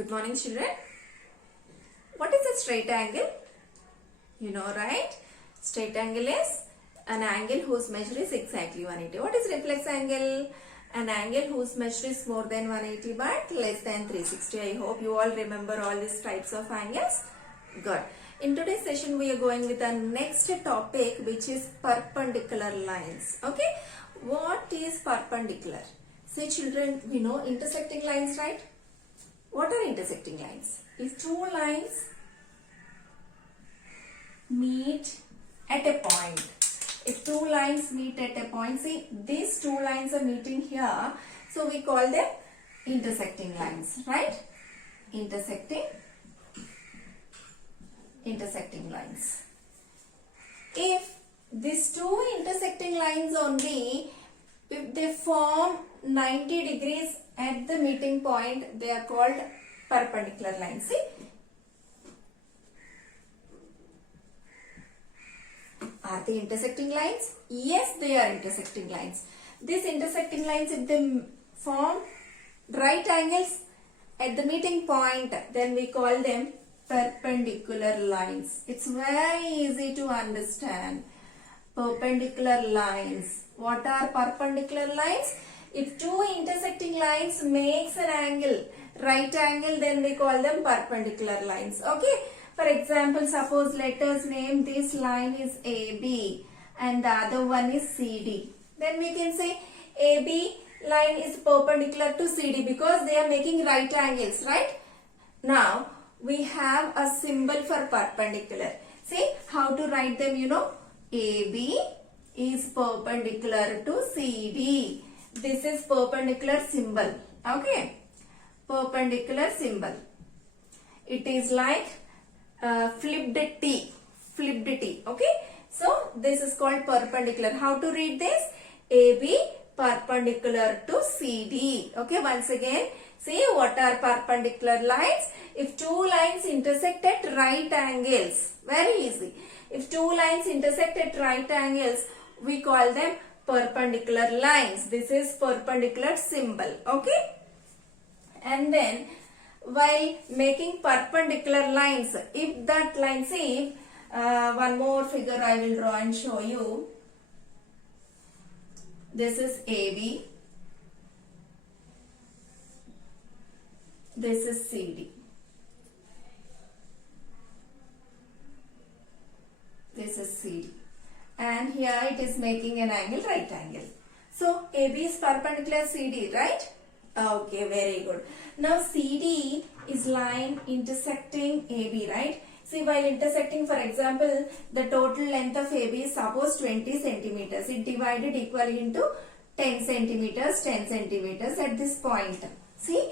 Good morning, children. What is a straight angle? You know, right? Straight angle is an angle whose measure is exactly 180. What is reflex angle? An angle whose measure is more than 180 but less than 360. I hope you all remember all these types of angles. Good. In today's session, we are going with the next topic, which is perpendicular lines. Okay. What is perpendicular? Say, children, we know intersecting lines, right? What are intersecting lines? If two lines meet at a point. If two lines meet at a point, see, these two lines are meeting here. So, we call them intersecting lines, right? Intersecting lines. If these two intersecting lines only, if they form 90 degrees at the meeting point, they are called perpendicular lines. See? Are they intersecting lines? Yes, they are intersecting lines. These intersecting lines, if they form right angles at the meeting point, then we call them perpendicular lines. It's very easy to understand. Perpendicular lines. What are perpendicular lines? If two intersecting lines makes an angle, right angle, then we call them perpendicular lines. Okay. For example, suppose let us name this line is AB and the other one is CD. Then we can say AB line is perpendicular to CD because they are making right angles, right? Now, we have a symbol for perpendicular. See how to write them, you know. AB is perpendicular to CD. This is perpendicular symbol. Okay. Perpendicular symbol. It is like flipped T. Okay. So, this is called perpendicular. How to read this? AB perpendicular to CD. Okay. Once again, see what are perpendicular lines? If two lines intersect at right angles. Very easy. If two lines intersect at right angles, we call them perpendicular lines. This is perpendicular symbol. Okay. And then, while making perpendicular lines, if that line, see, one more figure I will draw and show you. This is AB. This is CD. This is CD. And here it is making an angle, right angle. So, AB is perpendicular CD, right? Okay, very good. Now, CD is line intersecting AB, right? See, while intersecting, for example, the total length of AB is suppose 20 centimeters. It divided equally into 10 centimeters, 10 centimeters at this point. See,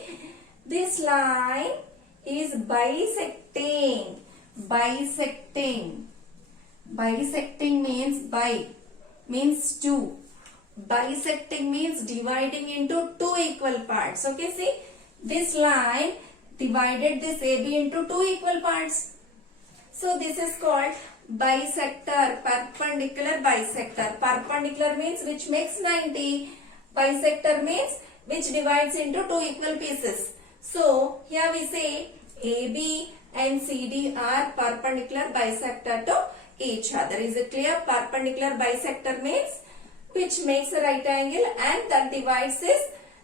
this line is bisecting. Bisecting means two. Bisecting means dividing into two equal parts. Okay, see, this line divided this AB into two equal parts. So, this is called bisector, perpendicular bisector. Perpendicular means which makes 90. Bisector means which divides into two equal pieces. So, here we say AB and CD are perpendicular bisector to each other. Is it clear? Perpendicular bisector means which makes a right angle and that divides this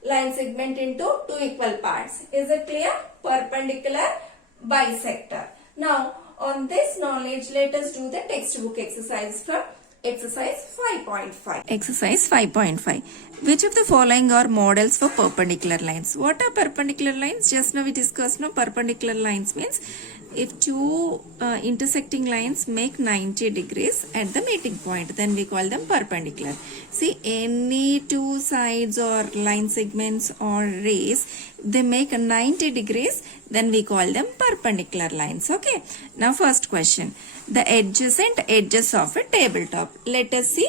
line segment into two equal parts. Is it clear? Perpendicular bisector. Now, on this knowledge, let us do the textbook exercise from exercise 5.5. Exercise 5.5. Which of the following are models for perpendicular lines? What are perpendicular lines? Just now we discussed, no, perpendicular lines means if two intersecting lines make 90 degrees at the meeting point, then we call them perpendicular. See, any two sides or line segments or rays, they make 90 degrees, then we call them perpendicular lines. Okay. Now, first question. The adjacent edges of a tabletop. Let us see.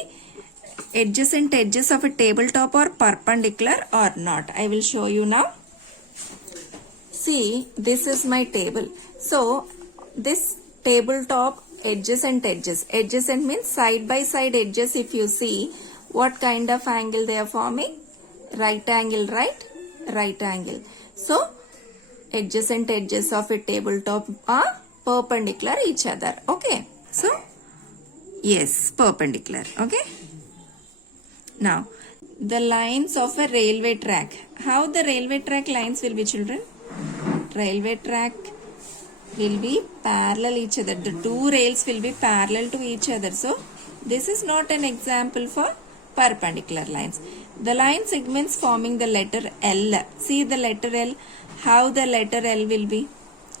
Adjacent edges of a tabletop are perpendicular or not. I will show you now. See, this is my table. So, this tabletop adjacent edges. Adjacent means side by side edges. If you see, what kind of angle they are forming? Right angle, right? Right angle. So, adjacent edges of a tabletop are perpendicular each other. Okay. So, yes, perpendicular. Okay. Now, the lines of a railway track. How the railway track lines will be, children? Railway track will be parallel each other. The two rails will be parallel to each other. So, this is not an example for perpendicular lines. The line segments forming the letter L. See the letter L. How the letter L will be?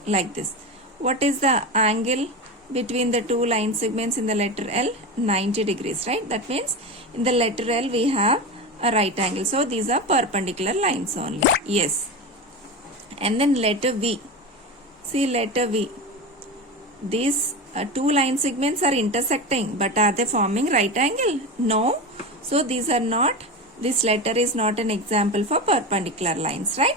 Like this. What is the angle between the two line segments in the letter L? 90 degrees, right? That means in the letter L we have a right angle. So, these are perpendicular lines only. Yes. And then letter V. See letter V. These two line segments are intersecting, but are they forming right angle? No. So, these are not, this letter is not an example for perpendicular lines, right?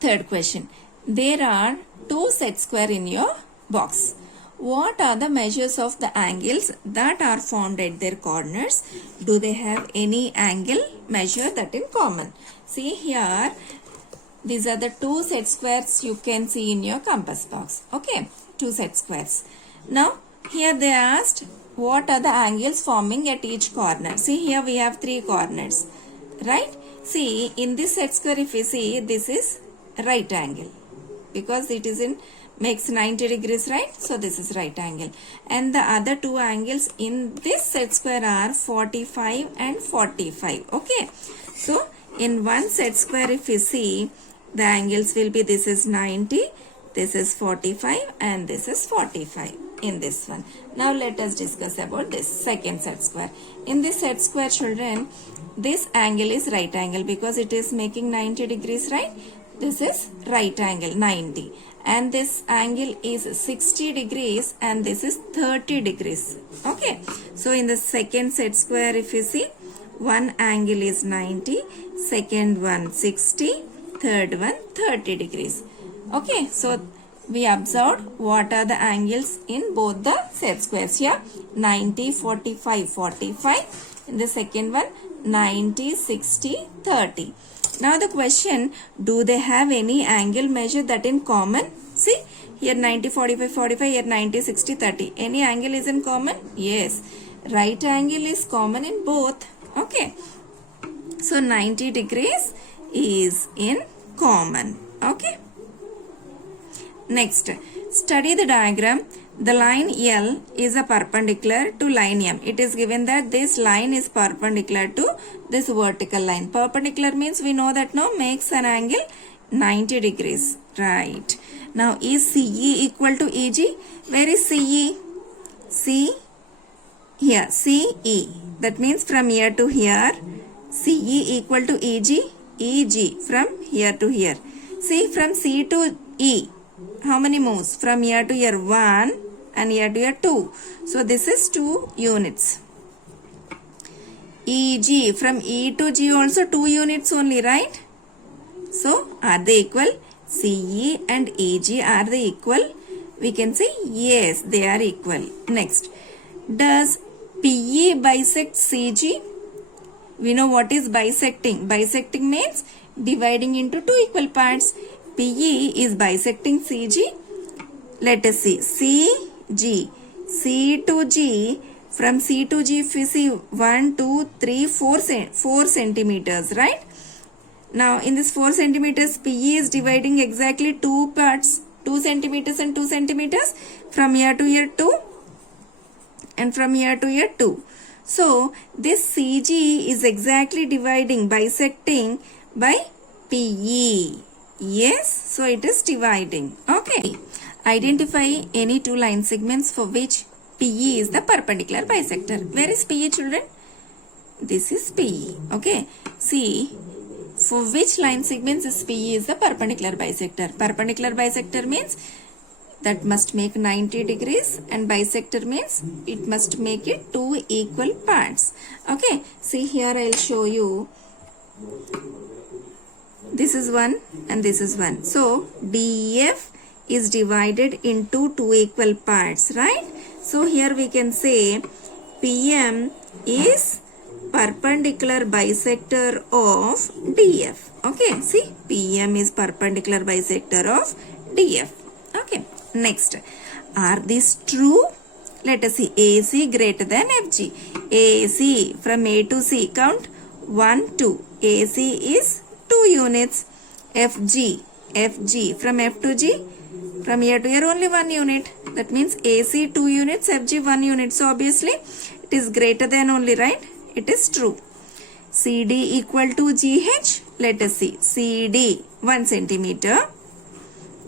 Third question. There are two set square in your box. What are the measures of the angles that are formed at their corners? Do they have any angle measure that in common? See here, these are the two set squares you can see in your compass box. Okay, two set squares. Now, here they asked what are the angles forming at each corner. See here we have three corners, right? See in this set square if you see, this is right angle because it is in makes 90 degrees, right? So this is right angle. And the other two angles in this set square are 45 and 45. Okay. So in one set square if you see, the angles will be, this is 90, this is 45 and this is 45 in this one. Now let us discuss about this second set square. In this set square, children, this angle is right angle because it is making 90 degrees, right? This is right angle 90. And this angle is 60 degrees and this is 30 degrees. Okay. So in the second set square if you see, one angle is 90, second one 60, third one 30 degrees. Okay. So we observed what are the angles in both the set squares here. 90, 45, 45. In the second one 90, 60, 30. Now the question, do they have any angle measure that in common? See, here 90, 45, 45, here 90, 60, 30. Any angle is in common? Yes. Right angle is common in both. Okay. So 90 degrees is in common. Okay. Next, study the diagram. The line L is a perpendicular to line M. It is given that this line is perpendicular to this vertical line. Perpendicular means we know that now makes an angle 90 degrees. Right. Now is CE equal to EG? Where is CE? C here. CE. That means from here to here. CE equal to EG. EG from here to here. See from C to E. How many moves? From here to here 1 and here to here 2. So this is 2 units. EG from E to G also 2 units only, right? So are they equal? CE and EG, are they equal? We can say yes, they are equal. Next, does PE bisect CG? We know what is bisecting. Bisecting means dividing into two equal parts. PE is bisecting CG. Let us see. CG. C to G. From C to G, if we see 1, 2, 3, 4 centimeters, right? Now, in this 4 centimeters, PE is dividing exactly two parts. 2 centimeters and 2 centimeters. From here to here 2. And from here to here 2. So, this CG is exactly dividing, bisecting by PE. Yes, so it is dividing. Okay. Identify any two line segments for which PE is the perpendicular bisector. Where is PE, children? This is PE. Okay. See, for which line segments is PE is the perpendicular bisector? Perpendicular bisector means that must make 90 degrees and bisector means it must make it two equal parts. Okay. See here I will show you. This is 1 and this is 1. So, DEF is divided into two equal parts, right? So, here we can say PM is perpendicular bisector of DF. Okay, see, PM is perpendicular bisector of DF. Okay, next, are these true? Let us see. AC greater than FG. AC from A to C, count 1, 2. AC is 2 units. FG from F to G, from here to here only 1 unit. That means AC 2 units, FG 1 unit. So obviously it is greater than only, right? It is true. CD equal to GH. Let us see. CD 1 centimeter.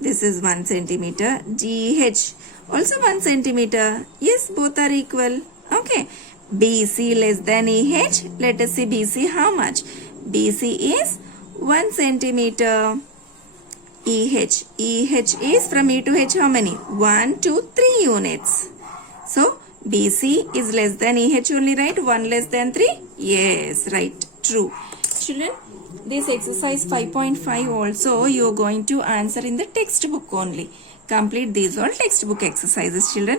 This is 1 centimeter. GH also 1 centimeter. Yes, both are equal. Okay. BC less than EH. Let us see BC how much. BC is 1 centimeter. EH is from E to H how many? 1, 2, 3 units. So BC is less than EH only, right? 1 less than 3? Yes, right. True. Children, this exercise 5.5 also you are going to answer in the textbook only. Complete these all textbook exercises, children.